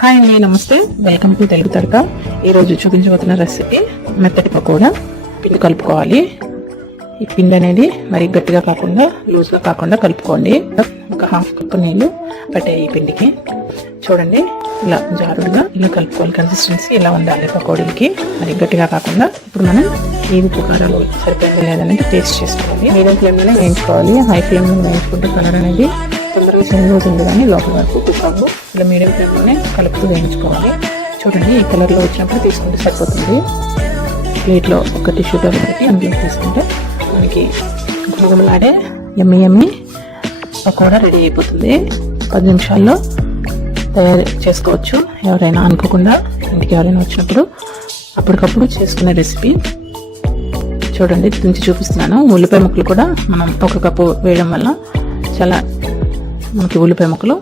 Hi అండి, నమస్తే. Welcome to Telugu Tadaka. ఈరోజు చూపించబోతున్న రెసిపీ మెత్తటి పకోడా. పిండి కలుపుకోవాలి. ఈ పిండి అనేది మరి గట్టిగా కాకుండా లూజ్గా కాకుండా కలుపుకోండి. ఒక హాఫ్ కప్ నీళ్ళు పట్టాయి ఈ పిండికి. చూడండి, ఇలా జారుడుగా ఇలా కలుపుకోవాలి. కన్సిస్టెన్సీ ఇలా ఉండాలి పకోడీలకి, మరి గట్టిగా కాకుండా. ఇప్పుడు మనం ఈ ఉప్పు కారాలు సరిపోయింది లేదనేది టేస్ట్ చేసుకోవాలి. మీడియం ఫ్లేమ్లోనే వేయించుకోవాలి. హై ఫ్లేమ్లో వేయించుకుంటే కలర్ అనేది తొందరగా చేంజ్ అవుతుంది, కానీ లోపల వరకు కుక్ అవ్వదు. ఇలా మీడియం ఫ్లేమ్లోనే కలుపుతూ వేయించుకోవాలి. చూడండి, ఈ కలర్లో వచ్చినప్పుడు తీసుకుంటే సరిపోతుంది. ప్లేట్లో ఒక టిష్యూ పేపర్ పెట్టి అందులో తీసుకుంటే మనకి గుమగుమలాడే ఎమ్మి పకోడా రెడీ అయిపోతుంది. 10 నిమిషాల్లో తయారు చేసుకోవచ్చు. ఎవరైనా అనుకోకుండా ఇంటికి ఎవరైనా వచ్చినప్పుడు అప్పటికప్పుడు చేసుకునే రెసిపీ. చూడండి, తుంచి చూపిస్తున్నాను. ఉల్లిపాయ ముక్కలు కూడా మనం 1 కప్పు వేయడం వల్ల చాలా మనకి ఉల్లిపాయ ముక్కలు